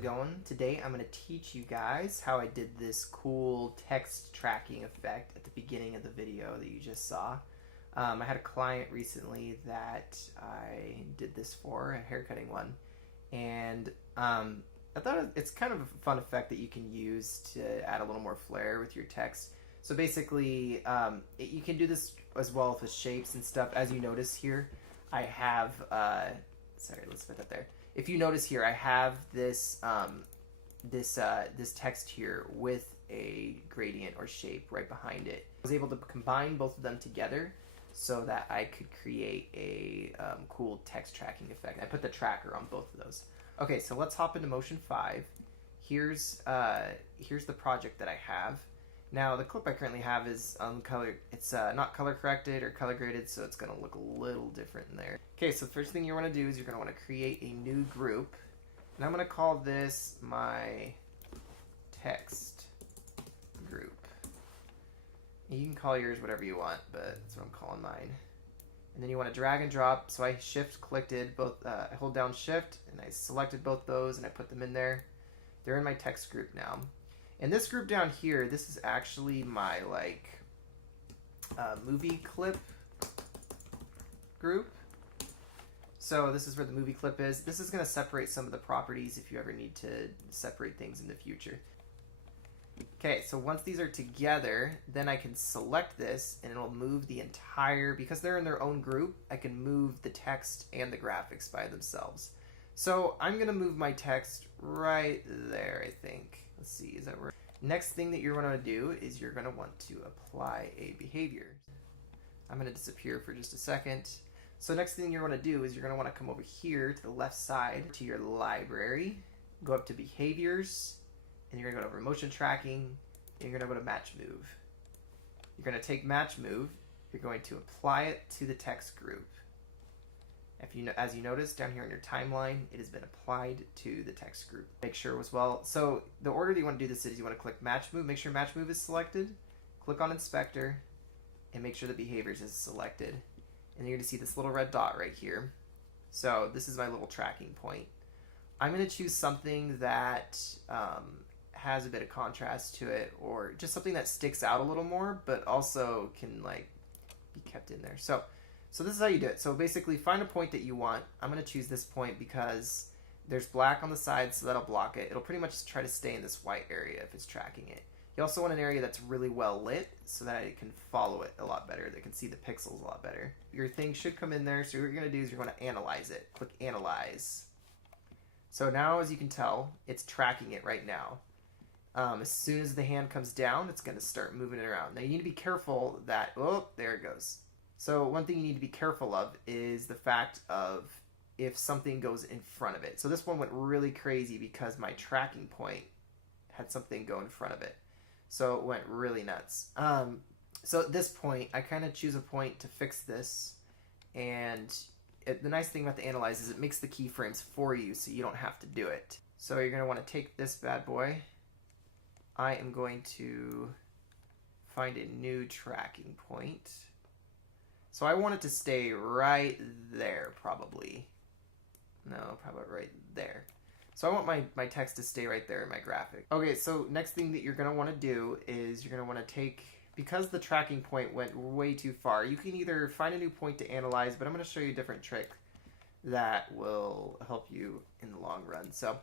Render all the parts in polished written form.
it going? Today I'm going to teach you guys how I did this cool text tracking effect at the beginning of the video that you just saw. I had a client recently that I did this for, a haircutting one, and I thought it's kind of a fun effect that you can use to add a little more flair with your text. So basically, you can do this as well with shapes and stuff. As you notice here, I have, sorry, let's put that there. If you notice here, I have this this text here with a gradient or shape right behind it. I was able to combine both of them together so that I could create a cool text tracking effect. I put the tracker on both of those. Okay, so let's hop into Motion 5. Here's the project that I have. Now the clip I currently have is color. It's not color corrected or color graded, so it's going to look a little different in there. Okay, so the first thing you want to do is you're going to want to create a new group, and I'm going to call this my text group. You can call yours whatever you want, but that's what I'm calling mine. And then you want to drag and drop. So I shift-clicked both. I hold down Shift, and I selected both those, and I put them in there. They're in my text group now. And this group down here, this is actually my movie clip group. So this is where the movie clip is. This is going to separate some of the properties if you ever need to separate things in the future. Okay, so once these are together, then I can select this and it'll move the entire, because they're in their own group, I can move the text and the graphics by themselves. So I'm going to move my text right there, I think. Let's see, is that where? Next thing that you're going to do is you're going to want to apply a behavior. I'm going to disappear for just a second. So next thing you're going to do is you're going to want to come over here to the left side to your library, go up to behaviors, and you're going to go over motion tracking, and you're going to go to match move. You're going to take match move, you're going to apply it to the text group. If you, as you notice down here in your timeline, it has been applied to the text group. Make sure it was well. So the order that you want to do this is you want to click match move, make sure match move is selected, click on inspector, and make sure the behaviors is selected. And you're going to see this little red dot right here. So this is my little tracking point. I'm going to choose something that has a bit of contrast to it, or just something that sticks out a little more, but also can be kept in there. So this is how you do it. So basically find a point that you want. I'm going to choose this point because there's black on the side, so that'll block it. It'll pretty much try to stay in this white area if it's tracking it. You also want an area that's really well lit so that it can follow it a lot better. They can see the pixels a lot better. Your thing should come in there, so what you're going to do is you're going to analyze it. Click Analyze. So now, as you can tell, it's tracking it right now. As soon as the hand comes down, it's going to start moving it around. Now you need to be careful that, oh, there it goes. So one thing you need to be careful of is the fact of if something goes in front of it. So this one went really crazy because my tracking point had something go in front of it. So it went really nuts. So at this point, I kind of choose a point to fix this. And the nice thing about the Analyze is it makes the keyframes for you so you don't have to do it. So you're going to want to take this bad boy. I am going to find a new tracking point. So I want it to stay right there, probably. No, probably right there. So I want my text to stay right there in my graphic. Okay, so next thing that you're going to want to do is you're going to want to take, because the tracking point went way too far, you can either find a new point to analyze, but I'm going to show you a different trick that will help you in the long run. So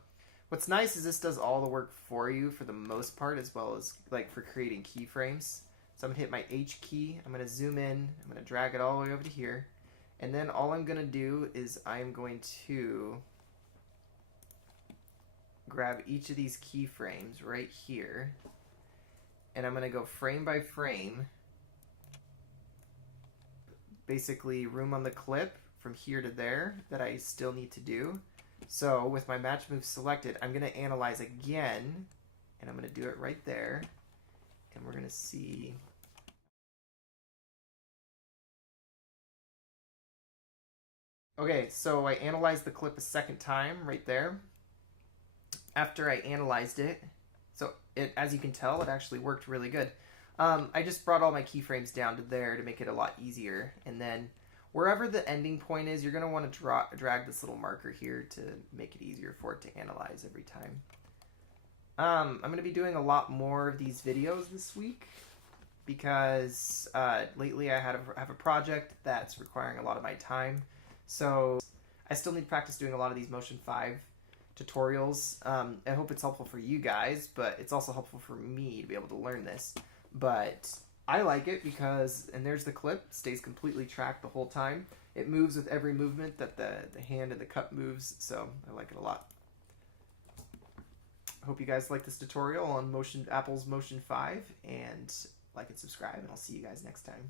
what's nice is this does all the work for you for the most part, as well as for creating keyframes. So I'm going to hit my H key, I'm going to zoom in, I'm going to drag it all the way over to here, and then all I'm going to do is I'm going to grab each of these keyframes right here, and I'm going to go frame by frame, basically room on the clip from here to there that I still need to do. So with my match move selected, I'm going to analyze again, and I'm going to do it right there. And we're going to see. Okay, so I analyzed the clip a second time right there. After I analyzed it, so as you can tell, it actually worked really good. I just brought all my keyframes down to there to make it a lot easier. And then Wherever the ending point is, you're going to want to drag this little marker here to make it easier for it to analyze every time. I'm going to be doing a lot more of these videos this week because lately I have a project that's requiring a lot of my time. So I still need to practice doing a lot of these Motion 5 tutorials. I hope it's helpful for you guys, but it's also helpful for me to be able to learn this. But I like it because, and there's the clip, stays completely tracked the whole time. It moves with every movement that the hand and the cup moves, so I like it a lot. Hope you guys like this tutorial on Apple's Motion 5, and like and subscribe, and I'll see you guys next time.